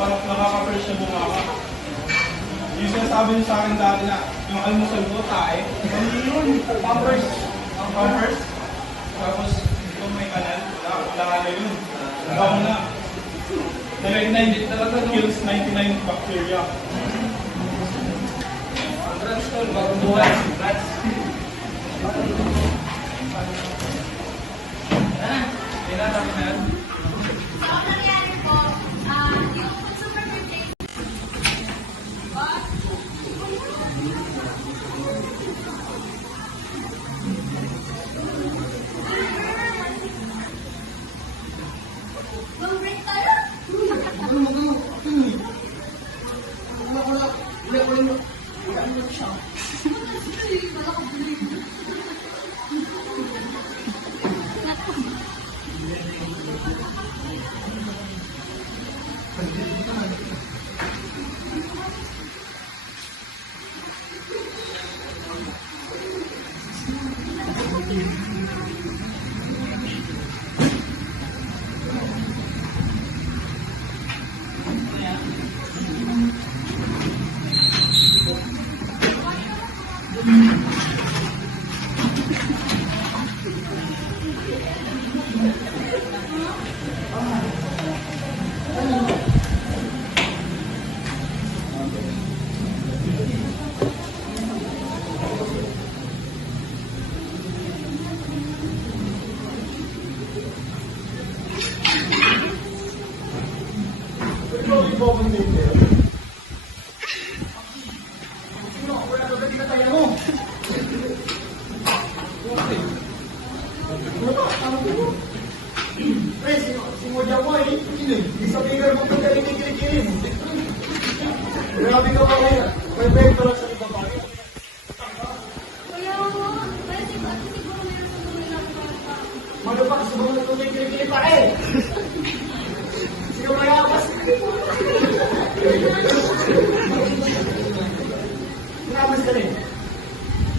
Parang nakaka-fresh na bumaka. Yung sinasabi niyo sa akin dati na yung almusal ko, tae. Ano yun? Pampers. Ang pampers. Tapos, yung may kanal. Wala na yun. Bago na. Kills 99 bacteria. Congrats tol, bagong buhay. Congrats. Tapos na yan. So, ang nangyari po, yung consumer purchase, mag-break tayo? Grabe ka ba ngayon? May bento lang sa ibang bagay. Kaya mo, pwede ba? Siguro meron sa mga nagpapalapa. Magapak sa mga tunay kilikili pa eh! Sino mayakas? Namas ka rin.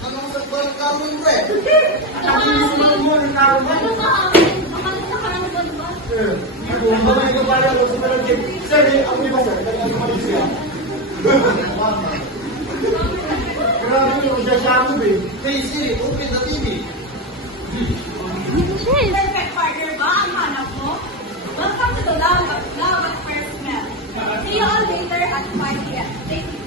Anong sa parang karoon ba eh? Ang susunod mo ng karoon ba? Ano sa akin? Baka nakakaranggan ba? Kung ba may kapala ko sa parang tip, sir, ako di ba sir? Kaya umalis siya. Grabe yung isa-shadow eh. Hey Siri, open the TV. Perfect partner ba ang hanap mo? Welcome to the Love at First Smell. See you all later at 5 p.m. Thank you.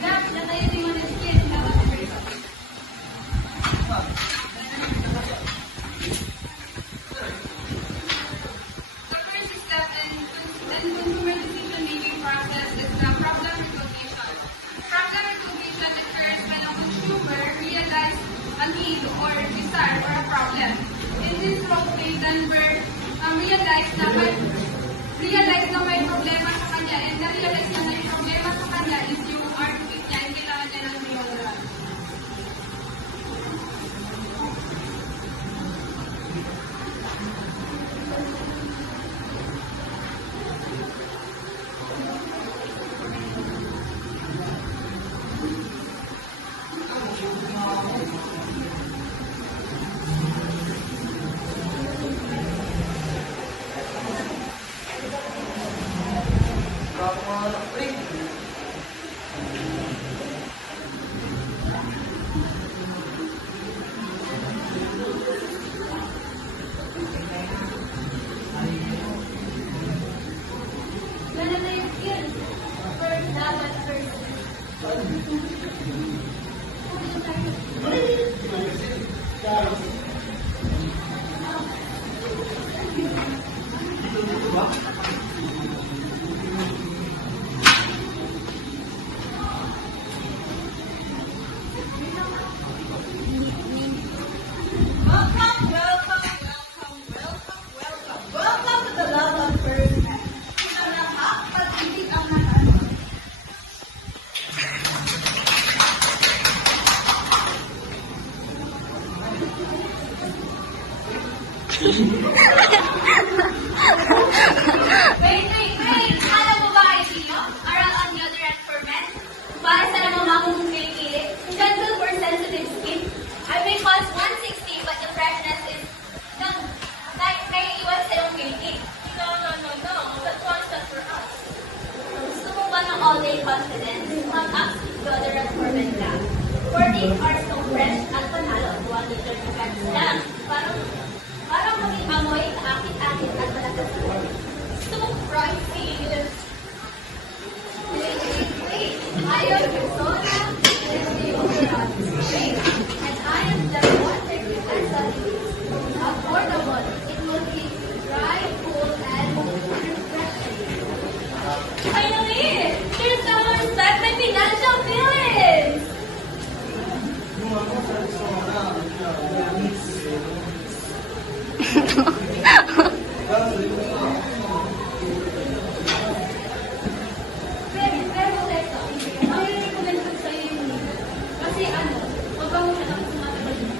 Grab, na tayo di mo na skin. The first step in consumer decision-making process is the problem recognition. Problem recognition occurs when a consumer realizes a need or desire for a problem. In this role-play, Denver realize na may problema sa kanya, and na-realize na may problema sa kanya is yung argument niya, and kailangan niya ng deodorant. Gana na yung skin. First love at first smell. Welcome to the Love at First Smell. Ito na pag-ibig ang lahat. Wait. Alam mo ba, Aral on deodorant for men? Para sa namang makong kilikili. Diyan are so fresh at panalo. 230 pesos lang. Parang maging amoy, akit-akit at malakas. So pricey. I am persona and I am just 130 pesos. Affordable. It will be dry, cool, and refreshing. Finally, here's our set my financial feelings. Pero Leto, ang recommend ko sa'yo yung nito. Kasi wag ka muna lang sumatagal yun.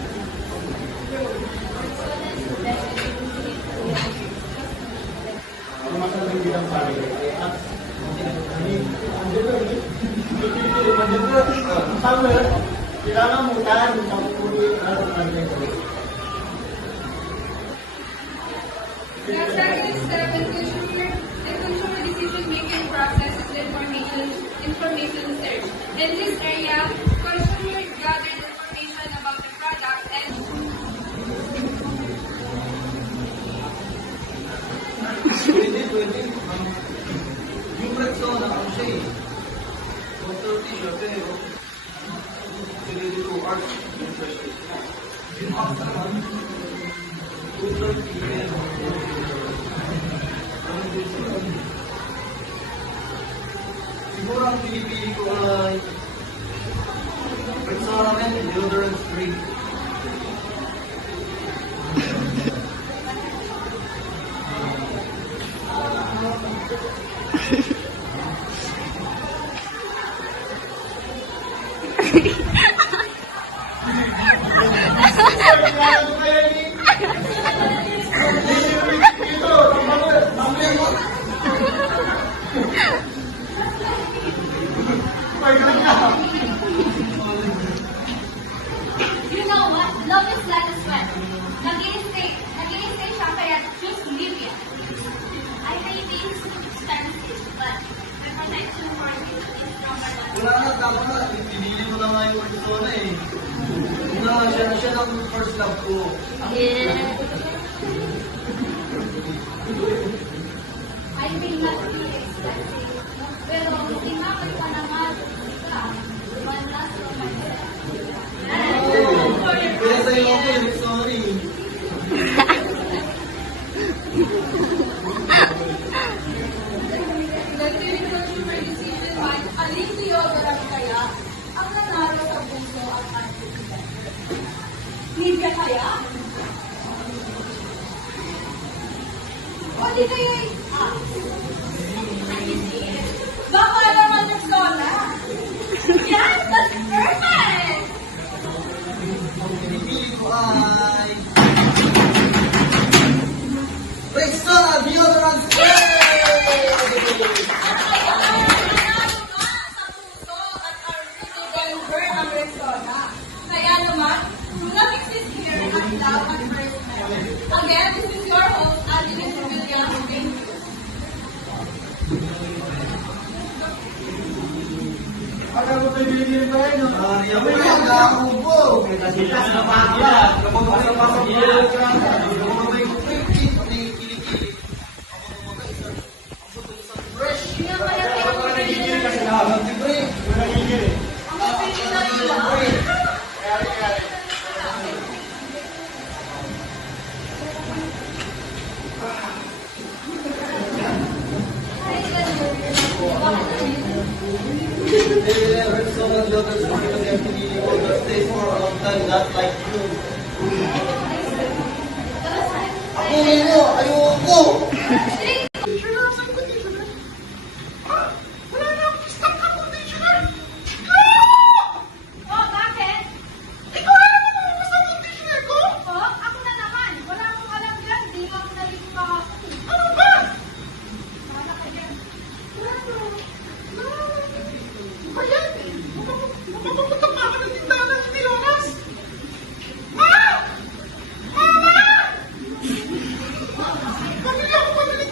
Kailangan mo tahan sa pupuli at The second step in consumer decision-making process is the information search. In this area, consumers gather information about the product and Pwede. Yung Rexona, ano siya eh. 130 siya, pero ready to art. Yung art naman, 230 pero siguro ang pinipili ko ay Rexona men, deodorant free. You know what? Love is like a sweat. Nag-i-stay siya kaya just leave it. I may be expensive, but the protection for you is stronger than Wala na, tama na. Pinili mo na nga yung Rexona eh. Yun na nga, siya lang yung first love ko. I may not be expensive, pero tinapay pa naman ka. One last for myself. Kaya sa'yo ako eh, sorry. the consumer decision by Alin deodorant kaya ang nanalo sa puso at antioxidant? Nivea kaya? O di kaya baka naman Rexona. Yes, that's perfect! Ang pinipili ko ay Rexona Deodorant Spray! Kaya naman, do not exist here at love at first sight. Again, this is your host, Adeline Williams. Thank you. Akala ko tayo binigyan tayo, no? Yan mo yan, nakakubo. Sitas na pagkila. Kapag makapasok mo yung krasa, kapag may kupipit, may kilikili. Fresh! Kaya kaya kayo Nagigil kasi nakakang si Pre. Nagigil eh. ang mapili na nila. Rexona Deodorant Spray kasi ang pinili ko that stays for a long time, not like you. Ako mo, ayoko! Oh, bakit? Ikaw na naman ang gusto ng conditioner ko? Oh, ako na naman. Wala akong alam dyan. Di mo ako naligo kahapon. Ano ba? Wala ka dyan. Ayan! Mapapunta pa ako ng tindahan ng Tilomas! Ma! Mama! Pabili ako ng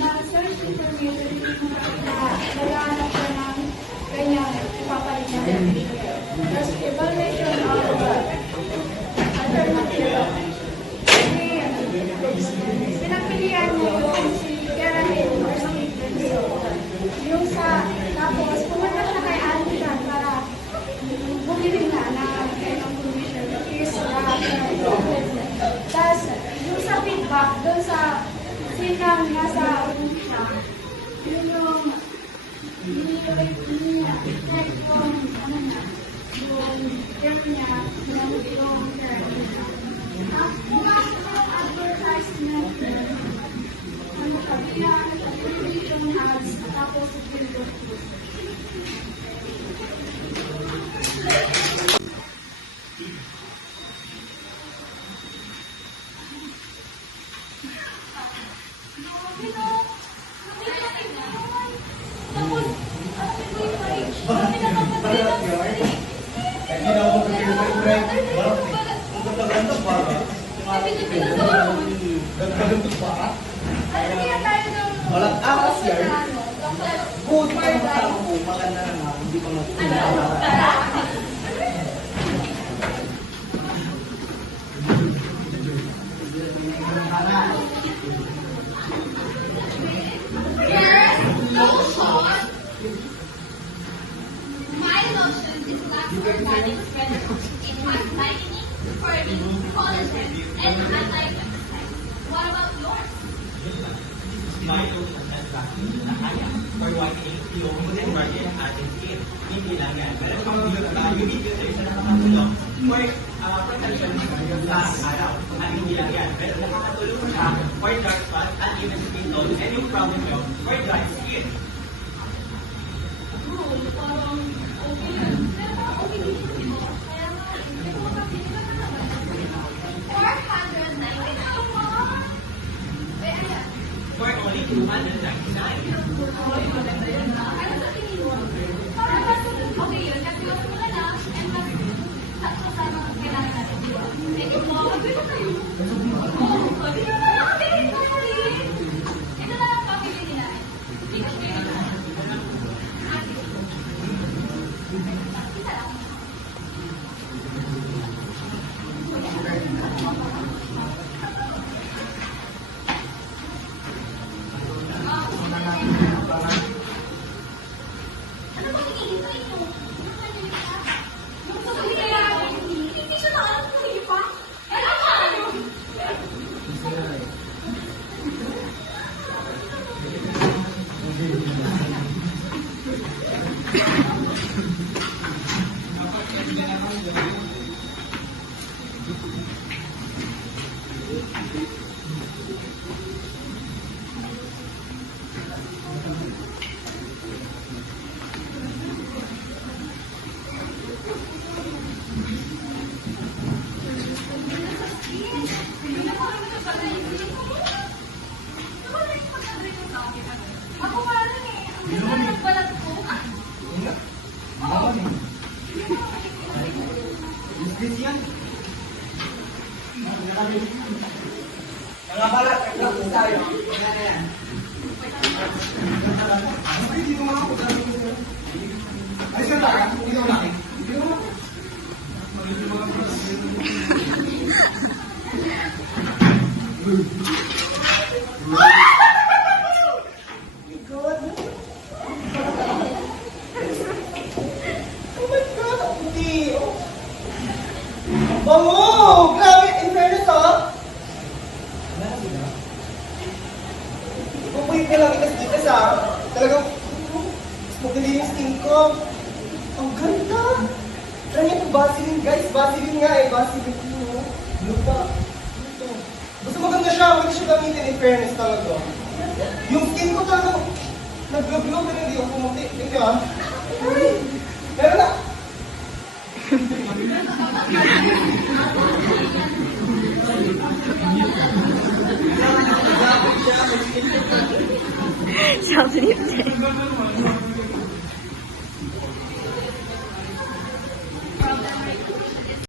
Na-search information, naghahanap ka ng kanyang ipapalit na beneficiary. Tapos evaluation of alternative. Pinagpilihan mo yung si Geraldine or si Benzo. Yung sa, tapos pumunta siya kay Alvin para bumili na kanyang provision is tapos yung sa feedback doon sa sinang nasa room siya, yun yung check yung yung niya, yung tapos pumasok yung advertisement sabi niya, yung ads, tapos yung Walang akas yan. Good pa yung tao mo, maganda naman, hindi pa My lotion is lacto organic spread. It has lightening, firming, collagen, and anti-pesticides. What about yours? Milo at vacuum na kaya for whitening yung market ng ating skin. Hindi lang yan. Meron pang video sa isa na nakatulong for protection sa araw. At hindi lang yan. Meron nakatulong siya for dark spots at even skin tone and yung problem nyo for dry skin. Parang okay yan. Pero parang okay din yun. Kaya nga, hindi ko makapili ka na naman. 499. Eh, ayan. For only 299. Ano sa tingin mo? Parang mas okay yun. Kasi yung mula na, and mas at kasama ang kailangan natin. Thank you po. Dito tayo. Oh, dito tayo. Ito na lang papiliin natin. Dito kayo na. Isa lang. Ano ba hinihintay mo? Yung kanya pa? Yung sasabihin na lang, hindi siya na alam kung hindi pa. Ano ba? Sayo. Yan. Hindi ko makakot. Ay, sir, hindi ko makakot. Oh my God, ang puti. Bango! Grabe, in fairness ha? Pupuit ka lang ikas-ikas ha? Talagang, maganda yung skin ko. Ang ganda! Try niyo ito, Vaseline guys. Vaseline nga eh, Vaseline. Lupa. Ito. Basta maganda siya, maganda siya gamitin in fairness talaga. Yung skin ko talaga, nag-glow-glow pero hindi ako pumuti. Tingnan ha? Ay! Meron na! Shoplifting.